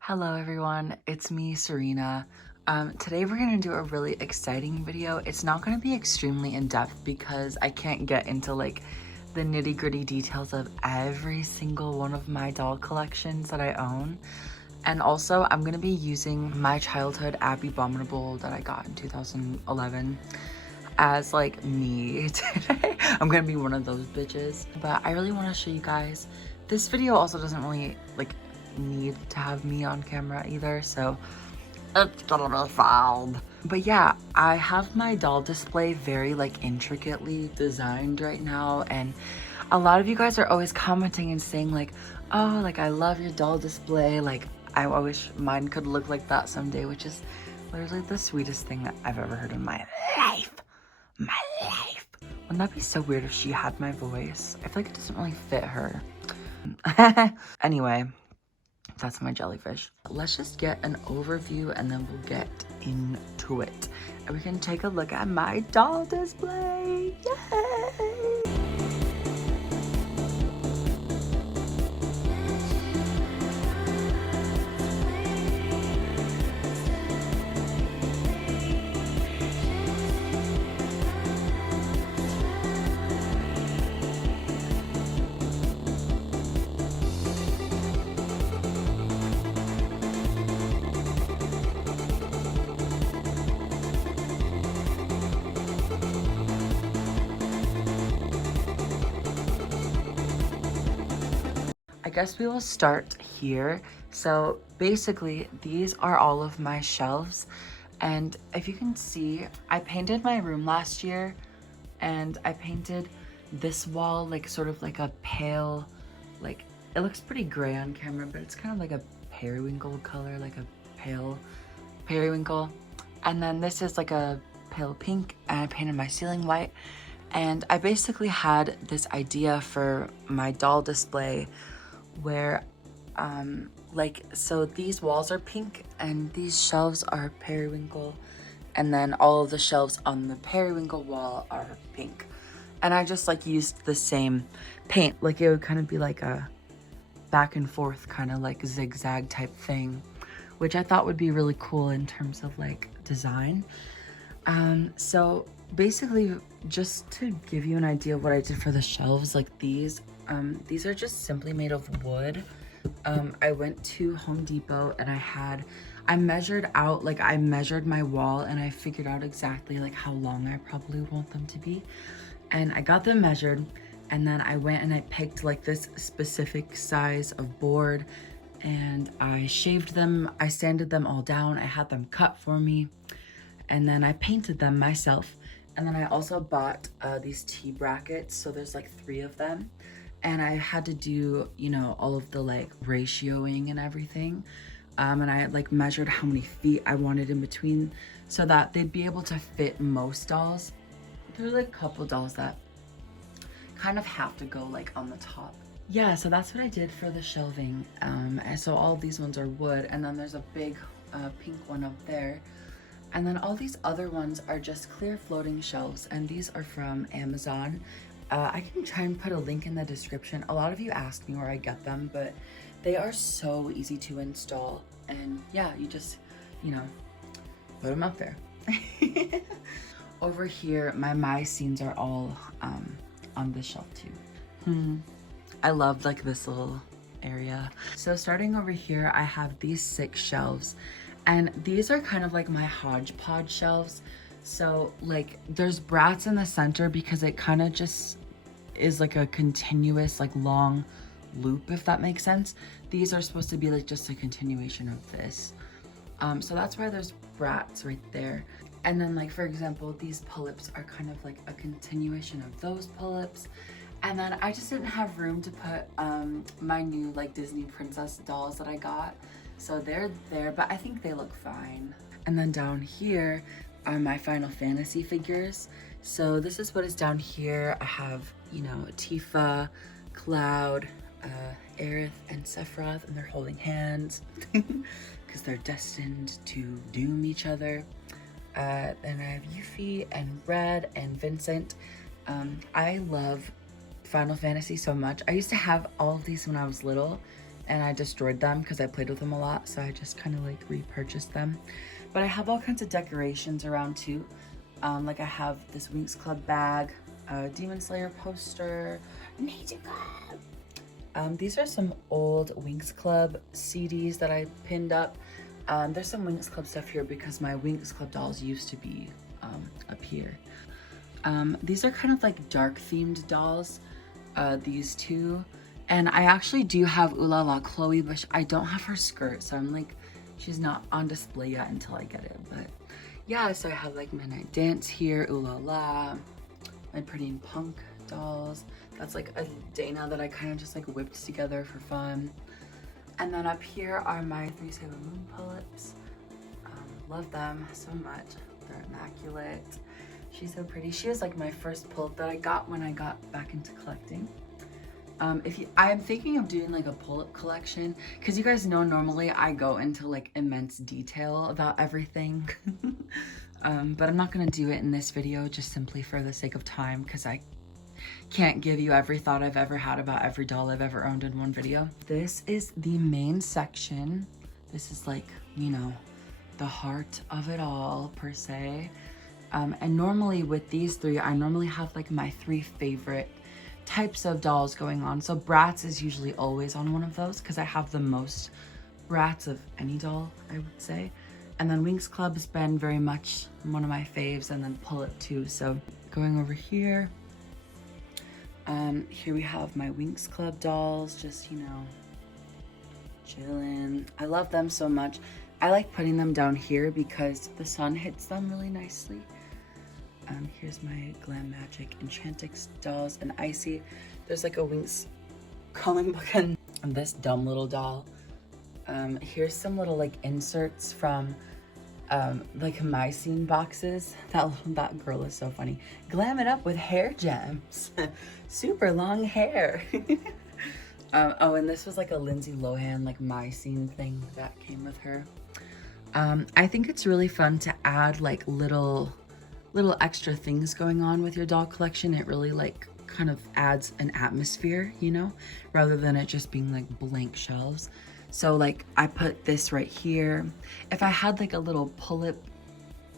Hello everyone, it's me, Serena. Today we're gonna do a really exciting video. It's not gonna be extremely in-depth because I can't get into like the nitty-gritty details of every single one of my doll collections that I own. And also I'm gonna be using my childhood Abby Abominable that I got in 2011 as like me today. I'm gonna be one of those bitches. But I really wanna show you guys. This video also doesn't really like need to have me on camera either, so it's gonna be fun. But yeah, I have my doll display very like intricately designed right now, and a lot of you guys are always commenting and saying like, oh, like I love your doll display, like I wish mine could look like that someday, which is literally the sweetest thing that I've ever heard in my life. My life. Wouldn't that be so weird if she had my voice? I feel like it doesn't really fit her. Anyway, that's my jellyfish. Let's just get an overview and then we'll get into it. And we can take a look at my doll display. Yay! I guess we will start here. So basically these are all of my shelves, and if you can see, I painted my room last year and I painted this wall like sort of like a pale, like it looks pretty gray on camera, but it's kind of like a periwinkle color, like a pale periwinkle. And then this is like a pale pink, and I painted my ceiling white. And I basically had this idea for my doll display where so these walls are pink and these shelves are periwinkle, and then all of the shelves on the periwinkle wall are pink. And I just like used the same paint, like it would kind of be like a back and forth kind of like zigzag type thing, which I thought would be really cool in terms of like design. So basically, just to give you an idea of what I did for the shelves, like these are just simply made of wood. I went to Home Depot and I measured out, like I measured my wall and I figured out exactly like how long I probably want them to be. And I got them measured, and then I went and I picked like this specific size of board, and I shaved them, I sanded them all down, I had them cut for me, and then I painted them myself. And then I also bought these T-brackets, so there's like 3 of them. And I had to do, you know, all of the like ratioing and everything. And I like measured how many feet I wanted in between so that they'd be able to fit most dolls. There's like a couple dolls that kind of have to go like on the top. Yeah, so that's what I did for the shelving. And so all of these ones are wood, and then there's a big pink one up there. And then all these other ones are just clear floating shelves, and these are from Amazon. I can try and put a link in the description. A lot of you asked me where I get them, but they are so easy to install. And yeah, you just, you know, put them up there. Over here, my Myscenes are all on this shelf too. I love like this little area. So starting over here, I have these 6 shelves. And these are kind of like my hodgepodge shelves. So like there's Bratz in the center because it kind of just is like a continuous like long loop, if that makes sense. These are supposed to be like just a continuation of this. So that's why there's Bratz right there. And then like, for example, these Pullips are kind of like a continuation of those Pullips. And then I just didn't have room to put my new like Disney princess dolls that I got. So they're there, but I think they look fine. And then down here are my Final Fantasy figures. So this is what is down here. I have, you know, Tifa, Cloud, Aerith, and Sephiroth, and they're holding hands because they're destined to doom each other. Then I have Yuffie and Red and Vincent. I love Final Fantasy so much. I used to have all of these when I was little, and I destroyed them because I played with them a lot, so I just kind of like repurchased them. But I have all kinds of decorations around too. Like I have this Winx Club bag, a Demon Slayer poster, these are some old Winx Club CDs that I pinned up. There's some Winx Club stuff here because my Winx Club dolls used to be up here. These are kind of like dark themed dolls, these two. And I actually do have Ooh La La Chloe, but I don't have her skirt, so I'm like, she's not on display yet until I get it. But yeah, so I have like Midnight Dance here, Ooh La La, my Pretty in Punk dolls. That's like a Dana that I kind of just like whipped together for fun. And then up here are my 3 Sailor Moon Pullips. Love them so much. They're immaculate. She's so pretty. She was like my first Pullip that I got when I got back into collecting. I'm thinking of doing like a Pullip collection because you guys know normally I go into like immense detail about everything. But I'm not gonna do it in this video just simply for the sake of time because I can't give you every thought I've ever had about every doll I've ever owned in one video. This is the main section. This is like, you know, the heart of it all per se. And normally with these three, I normally have like my 3 favorite types of dolls going on. So Bratz is usually always on one of those because I have the most Bratz of any doll, I would say. And then Winx Club has been very much one of my faves, and then Pullip too. So going over here, here we have my Winx Club dolls, just, you know, chilling. I love them so much. I like putting them down here because the sun hits them really nicely. Here's my Glam Magic Enchantix dolls and Icy. There's like a Winx calling book and this dumb little doll. Here's some little like inserts from like Myscene boxes. That girl is so funny. Glam it up with hair gems. Super long hair. Oh, and this was like a Lindsay Lohan like Myscene thing that came with her. I think it's really fun to add like little extra things going on with your doll collection. It really like kind of adds an atmosphere, you know, rather than it just being like blank shelves. So like I put this right here. If I had like a little Pullip,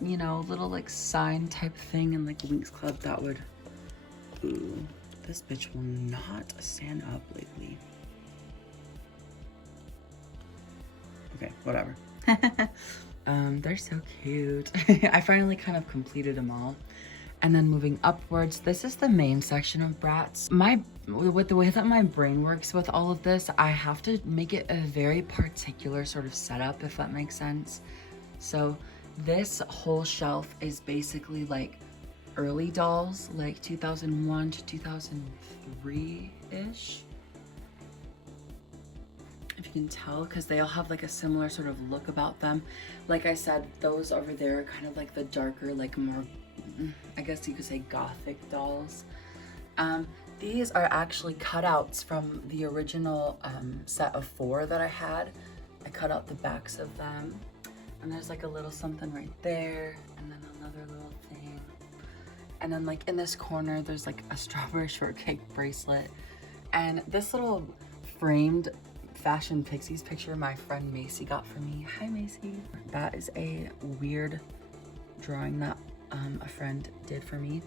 you know, little like sign type thing in like Winx Club, that would, ooh, this bitch will not stand up lately. Okay, whatever. They're so cute. I finally kind of completed them all. And then moving upwards, this is the main section of Bratz. With the way that my brain works with all of this, I have to make it a very particular sort of setup, if that makes sense. So this whole shelf is basically like early dolls, like 2001 to 2003-ish. If you can tell, because they all have like a similar sort of look about them. Like I said, those over there are kind of like the darker, like more, I guess you could say, gothic dolls. These are actually cutouts from the original set of 4 that I had. I cut out the backs of them, and there's like a little something right there, and then another little thing. And then like in this corner, there's like a strawberry shortcake bracelet, and this little framed Fashion Pixies picture my friend Macy got for me. Hi Macy. That is a weird drawing that a friend did for me.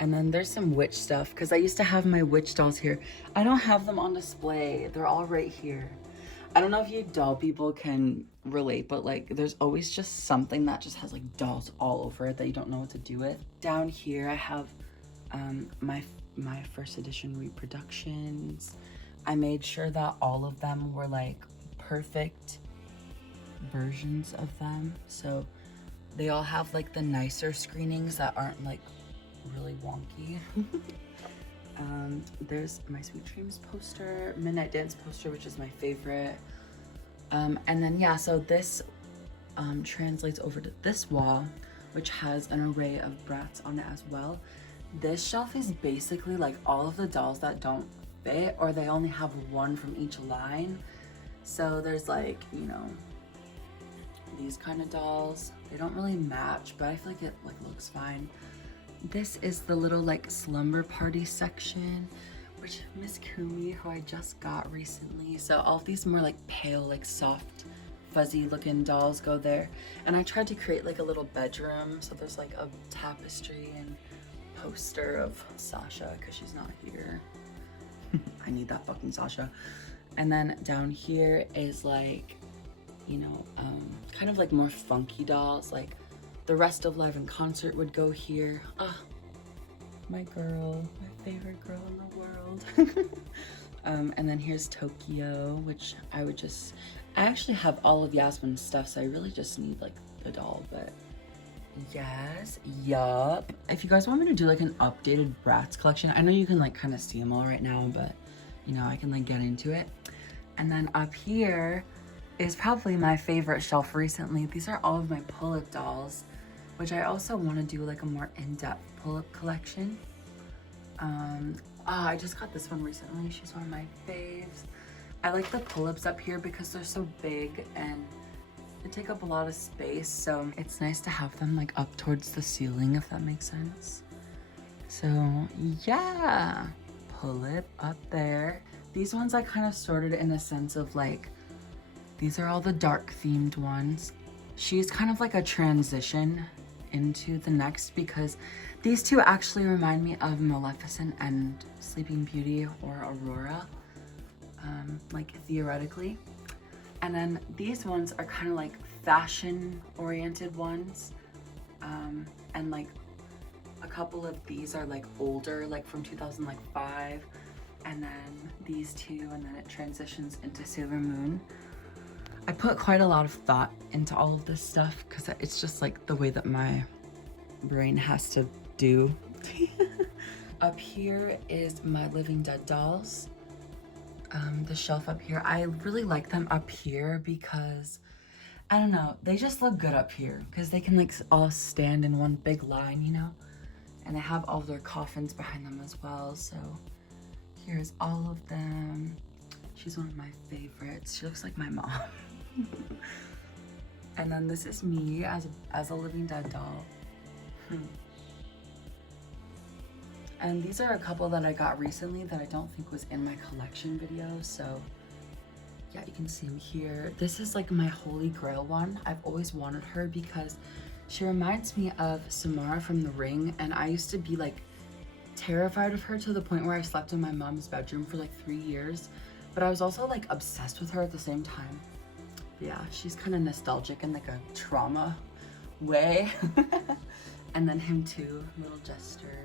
And then there's some witch stuff because I used to have my witch dolls here. I don't have them on display. They're all right here. I don't know if you doll people can relate, but like there's always just something that just has like dolls all over it that you don't know what to do with. Down here I have my first edition reproductions. I made sure that all of them were like perfect versions of them. So they all have like the nicer screenings that aren't like really wonky. There's my Sweet Dreams poster, Midnight Dance poster, which is my favorite. And then yeah, so this translates over to this wall, which has an array of Bratz on it as well. This shelf is basically like all of the dolls that don't fit, or they only have one from each line. So there's like, you know, these kind of dolls. They don't really match, but I feel like it like looks fine. This is the little like slumber party section which Miss Kumi, who I just got recently. So all of these more like pale, like soft, fuzzy looking dolls go there. And I tried to create like a little bedroom. So there's like a tapestry and poster of Sasha because she's not here. I need that fucking Sasha. And then down here is like, you know, kind of like more funky dolls. Like the Rest of Live in Concert would go here. Ah, my girl, my favorite girl in the world. And then here's Tokyo, which I actually have all of Yasmin's stuff, so I really just need like the doll, but yes, yup. If you guys want me to do like an updated Bratz collection, I know you can like kind of see them all right now, but you know, I can like get into it. And then up here is probably my favorite shelf recently. These are all of my Pullip dolls, which I also want to do like a more in-depth Pullip collection. I just got this one recently. She's one of my faves. I like the Pullips up here because they're so big and they take up a lot of space, so it's nice to have them like up towards the ceiling, if that makes sense. So yeah, Pullip up there. These ones I kind of sorted in a sense of like, these are all the dark themed ones. She's kind of like a transition into the next because these two actually remind me of Maleficent and Sleeping Beauty or Aurora, like theoretically. And then these ones are kind of like fashion oriented ones. And like a couple of these are like older, like from 2005. And then these two, and then it transitions into Sailor Moon. I put quite a lot of thought into all of this stuff because it's just like the way that my brain has to do. Up here is my Living Dead dolls. The shelf up here, I really like them up here because I don't know, they just look good up here because they can like all stand in one big line, you know, and they have all their coffins behind them as well. So here's all of them. She's one of my favorites. She looks like my mom. And then this is me as a Living Dead doll. And these are a couple that I got recently that I don't think was in my collection video. So yeah, you can see them here. This is like my holy grail one. I've always wanted her because she reminds me of Samara from The Ring. And I used to be like terrified of her to the point where I slept in my mom's bedroom for like 3 years. But I was also like obsessed with her at the same time. Yeah, she's kind of nostalgic in like a trauma way. And then him too, little jester.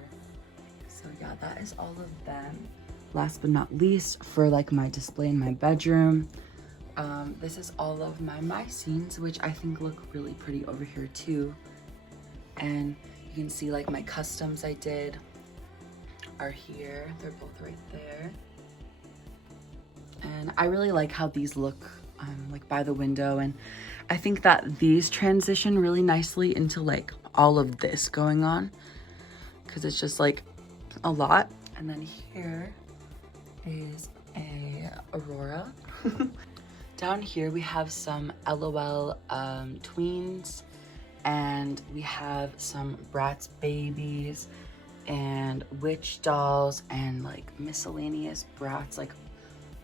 So yeah, that is all of them. Last but not least, for like my display in my bedroom, this is all of my Myscenes, which I think look really pretty over here too. And you can see like my customs I did are here. They're both right there. And I really like how these look like by the window, and I think that these transition really nicely into like all of this going on because it's just like a lot. And then here is a Aurora. Down here we have some LOL tweens, and we have some Bratz babies and witch dolls and like miscellaneous Bratz like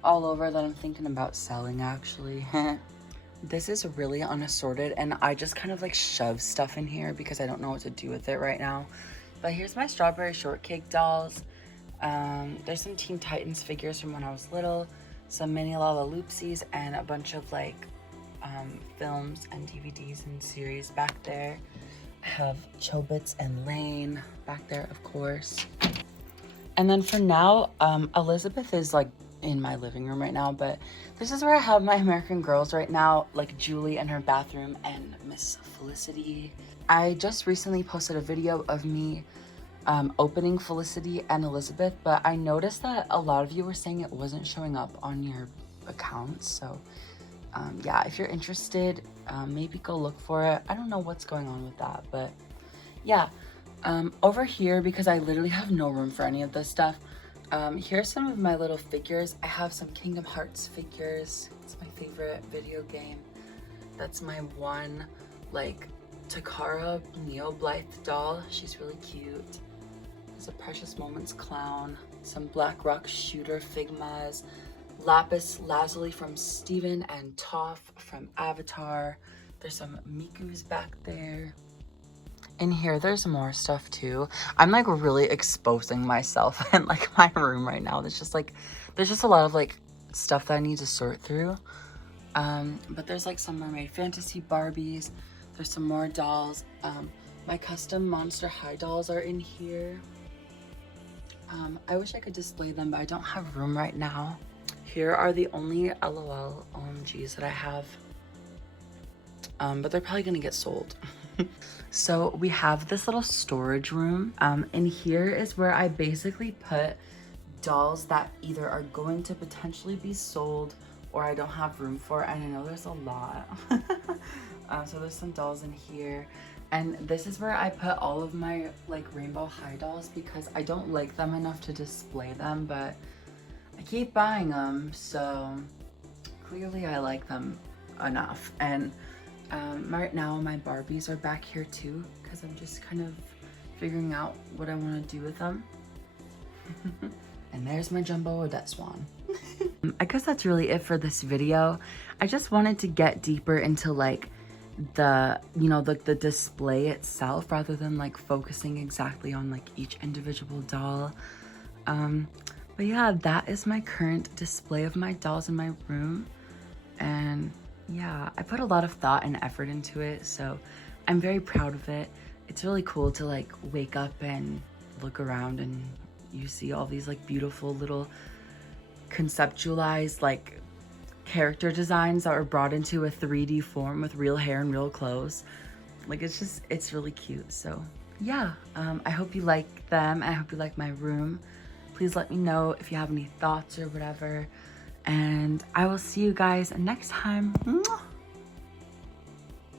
all over that I'm thinking about selling actually. This is really unassorted and I just kind of like shove stuff in here because I don't know what to do with it right now. But here's my Strawberry Shortcake dolls. There's some Teen Titans figures from when I was little, some mini Lala Loopsies, and a bunch of like films and DVDs and series back there. I have Chobits and Lane back there, of course. And then for now, Elizabeth is like in my living room right now, but this is where I have my American Girls right now, like Julie in her bathroom and Miss Felicity. I just recently posted a video of me opening Felicity and Elizabeth, but I noticed that a lot of you were saying it wasn't showing up on your accounts. So yeah, if you're interested, maybe go look for it. I don't know what's going on with that, but yeah. Over here, because I literally have no room for any of this stuff, here's some of my little figures. I have some Kingdom Hearts figures. It's my favorite video game. That's my one like Takara Neo Blythe doll. She's really cute. There's a Precious Moments clown. some Black Rock Shooter Figmas, Lapis Lazuli from Steven, and Toph from Avatar. There's some Miku's back there. In here, there's more stuff too. I'm like really exposing myself in like my room right now. There's just a lot of like stuff that I need to sort through. But there's like some Mermaid Fantasy Barbies. There's some more dolls. My custom Monster High dolls are in here. I wish I could display them, but I don't have room right now. Here are the only LOL OMGs that I have. But they're probably gonna get sold. So we have this little storage room. And here is where I basically put dolls that either are going to potentially be sold or I don't have room for, and I know there's a lot. So there's some dolls in here. And this is where I put all of my like Rainbow High dolls because I don't like them enough to display them, but I keep buying them, so clearly I like them enough. And right now my Barbies are back here too because I'm just kind of figuring out what I want to do with them. And there's my Jumbo Odette Swan. I guess that's really it for this video. I just wanted to get deeper into like the, you know, the display itself rather than like focusing exactly on like each individual doll. But yeah, that is my current display of my dolls in my room. And yeah, I put a lot of thought and effort into it, so I'm very proud of it. It's really cool to like wake up and look around and you see all these like beautiful little conceptualized like character designs that were brought into a 3D form with real hair and real clothes. Like it's really cute. So yeah, I hope you like them. I hope you like my room. Please let me know if you have any thoughts or whatever. And I will see you guys next time. Mwah!